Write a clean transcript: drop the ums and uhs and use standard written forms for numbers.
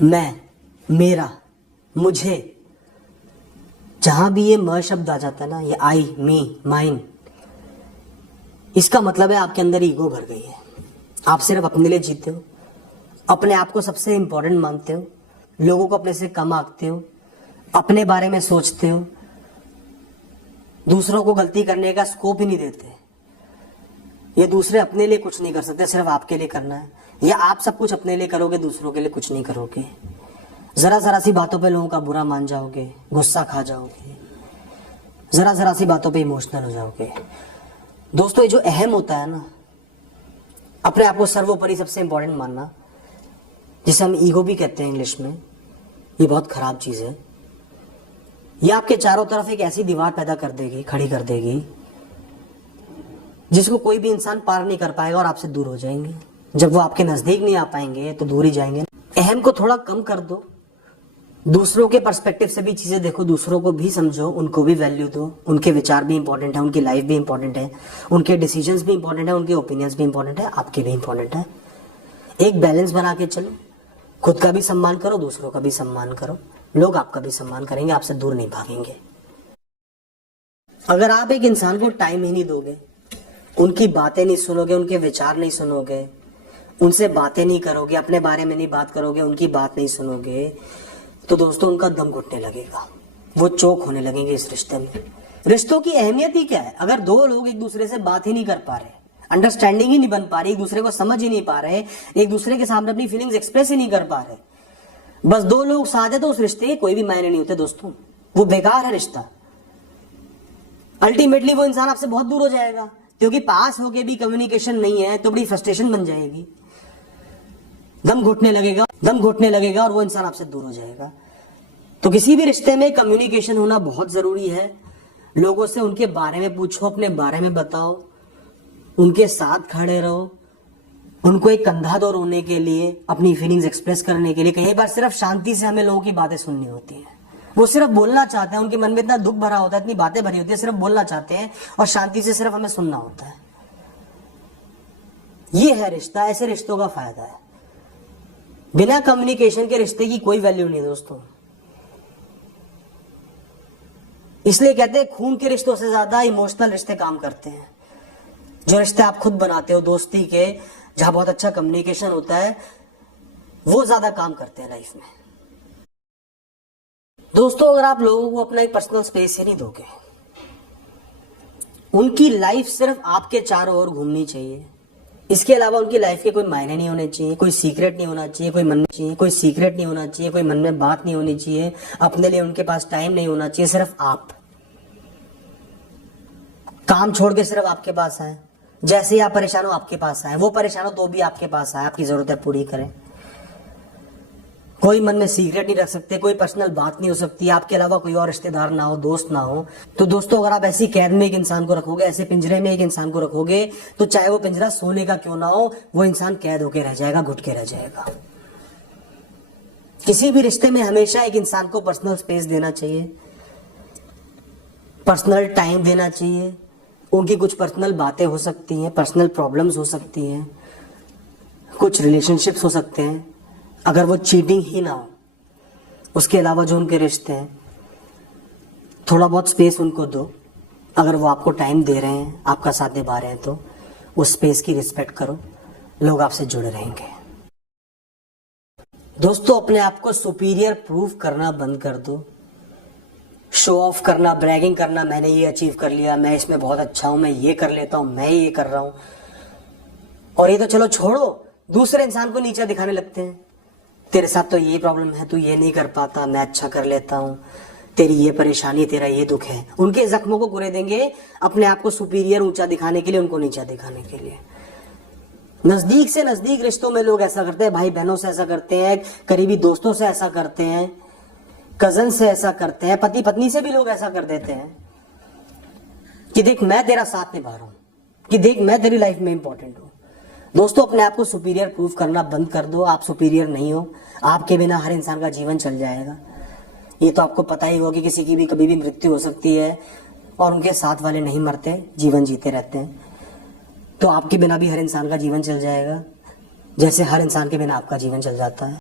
मैं, मेरा, मुझे, जहां भी ये म शब्द आ जाता है ना, ये आई, मी, माइन, इसका मतलब है आपके अंदर ईगो भर गई है। आप सिर्फ अपने लिए जीते हो, अपने आप को सबसे इंपॉर्टेंट मानते हो, लोगों को अपने से कम आंकते हो, अपने बारे में सोचते हो, दूसरों को गलती करने का स्कोप ही नहीं देते। ये दूसरे अपने लिए कुछ नहीं कर सकते, सिर्फ आपके लिए करना है, या आप सब कुछ अपने लिए करोगे, दूसरों के लिए कुछ नहीं करोगे। जरा सी बातों पे लोगों का बुरा मान जाओगे, गुस्सा खा जाओगे, जरा सी बातों पे इमोशनल हो जाओगे। दोस्तों, ये जो अहम होता है ना, अपने आप को सर्वोपरि सबसे इंपॉर्टेंट मानना, जिसे हम ईगो भी कहते हैं इंग्लिश में, ये बहुत खराब चीज है। ये आपके चारों तरफ एक ऐसी दीवार पैदा कर देगी, खड़ी कर देगी, जिसको कोई भी इंसान पार नहीं कर पाएगा और आपसे दूर हो जाएंगे। जब वो आपके नजदीक नहीं आ पाएंगे तो दूर ही जाएंगे। अहम को थोड़ा कम कर दो, दूसरों के पर्सपेक्टिव से भी चीजें देखो, दूसरों को भी समझो, उनको भी वैल्यू दो। उनके विचार भी इंपॉर्टेंट है, उनकी लाइफ भी इंपॉर्टेंट है, उनके डिसीजंस भी इंपॉर्टेंट है, उनके ओपिनियंस भी इंपॉर्टेंट है, आपके भी इंपॉर्टेंट है। एक बैलेंस बना के चलो, खुद का भी सम्मान करो, दूसरों का भी सम्मान करो, लोग आपका भी सम्मान करेंगे, आपसे दूर नहीं भागेंगे। अगर आप एक इंसान को टाइम ही नहीं दोगे, उनकी बातें नहीं सुनोगे, उनके विचार नहीं सुनोगे, उनसे बातें नहीं करोगे, अपने बारे में नहीं बात करोगे, उनकी बात नहीं सुनोगे, तो दोस्तों उनका दम घुटने लगेगा, वो चोक होने लगेंगे इस रिश्ते में। रिश्तों की अहमियत ही क्या है? अगर दो लोग एक दूसरे से बात ही नहीं कर पा रहे, अंडरस्टैंडिंग ही नहीं बन पा रही, एक दूसरे को समझ ही नहीं पा रहे, एक दूसरे के सामने अपनी फीलिंग्स एक्सप्रेस ही नहीं कर पा रहे, बस दो लोग साथ है, तो उस रिश्ते के कोई भी मायने नहीं होते दोस्तों, वो बेकार है रिश्ता। अल्टीमेटली वो इंसान आपसे बहुत दूर हो जाएगा, क्योंकि पास होके भी कम्युनिकेशन नहीं है तो बड़ी फ्रस्ट्रेशन बन जाएगी, दम घुटने लगेगा और वो इंसान आपसे दूर हो जाएगा। तो किसी भी रिश्ते में कम्युनिकेशन होना बहुत जरूरी है। लोगों से उनके बारे में पूछो, अपने बारे में बताओ, उनके साथ खड़े रहो, उनको एक कंधा दो रोने के लिए, अपनी फीलिंग्स एक्सप्रेस करने के लिए। कई बार सिर्फ शांति से हमें लोगों की बातें सुननी होती है, वो सिर्फ बोलना चाहते हैं, उनके मन में इतना दुख भरा होता है, इतनी बातें भरी होती है, सिर्फ बोलना चाहते हैं और शांति से सिर्फ हमें सुनना होता है। ये है रिश्ता, ऐसे रिश्तों का फायदा है। बिना कम्युनिकेशन के रिश्ते की कोई वैल्यू नहीं दोस्तों। इसलिए कहते हैं खून के रिश्तों से ज्यादा इमोशनल रिश्ते काम करते हैं। जो रिश्ते आप खुद बनाते हो दोस्ती के, जहां बहुत अच्छा कम्युनिकेशन होता है, वो ज्यादा काम करते हैं लाइफ में। दोस्तों, अगर आप लोगों को अपना एक पर्सनल स्पेस ही नहीं दोगे, उनकी लाइफ सिर्फ आपके चारों ओर घूमनी चाहिए, इसके अलावा उनकी लाइफ के कोई मायने नहीं होने चाहिए, कोई सीक्रेट नहीं होना चाहिए, कोई मन में बात नहीं होनी चाहिए, अपने लिए उनके पास टाइम नहीं होना चाहिए, सिर्फ आप काम छोड़ के सिर्फ आपके पास आए, जैसे ही आप परेशान हो आपके पास आए, वो परेशान हो तो भी आपके पास आए, आपकी जरूरतें पूरी करें। कोई मन में सीक्रेट नहीं रख सकते, कोई पर्सनल बात नहीं हो सकती, आपके अलावा कोई और रिश्तेदार ना हो, दोस्त ना हो। तो दोस्तों, अगर आप ऐसी कैद में एक इंसान को रखोगे, ऐसे पिंजरे में एक इंसान को रखोगे, तो चाहे वो पिंजरा सोने का क्यों ना हो, वो इंसान कैद होके रह जाएगा, घुट के रह जाएगा। किसी भी रिश्ते में हमेशा एक इंसान को पर्सनल स्पेस देना चाहिए, पर्सनल टाइम देना चाहिए। उनकी कुछ पर्सनल बातें हो सकती हैं, पर्सनल प्रॉब्लम्स हो सकती हैं, कुछ रिलेशनशिप्स हो सकते हैं, अगर वो चीटिंग ही ना हो, उसके अलावा जो उनके रिश्ते हैं, थोड़ा बहुत स्पेस उनको दो। अगर वो आपको टाइम दे रहे हैं, आपका साथ निभा रहे हैं, तो उस स्पेस की रिस्पेक्ट करो, लोग आपसे जुड़े रहेंगे। दोस्तों, अपने आप को सुपीरियर प्रूव करना बंद कर दो। शो ऑफ करना, ब्रैगिंग करना, मैंने ये अचीव कर लिया, मैं इसमें बहुत अच्छा हूं, मैं ये कर लेता हूं, मैं ये कर रहा हूं, और ये तो चलो छोड़ो, दूसरे इंसान को नीचा दिखाने लगते हैं। तेरे साथ तो ये प्रॉब्लम है, तू ये नहीं कर पाता, मैं अच्छा कर लेता हूं, तेरी ये परेशानी, तेरा ये दुख है। उनके जख्मों को कुरे देंगे, अपने आप को सुपीरियर ऊंचा दिखाने के लिए, उनको नीचा दिखाने के लिए। नजदीक से नजदीक रिश्तों में लोग ऐसा करते हैं, भाई बहनों से ऐसा करते हैं, करीबी दोस्तों से ऐसा करते हैं, कजन से ऐसा करते हैं, पति पत्नी से भी लोग ऐसा कर देते हैं कि देख मैं तेरा साथ निभा रहा हूं, कि देख मैं तेरी लाइफ में इंपॉर्टेंट हूं। दोस्तों, अपने आप को सुपीरियर प्रूफ करना बंद कर दो। आप सुपीरियर नहीं हो, आपके बिना हर इंसान का जीवन चल जाएगा। ये तो आपको पता ही होगा कि किसी की भी कभी भी मृत्यु हो सकती है और उनके साथ वाले नहीं मरते, जीवन जीते रहते हैं। तो आपके बिना भी हर इंसान का जीवन चल जाएगा, जैसे हर इंसान के बिना आपका जीवन चल जाता है।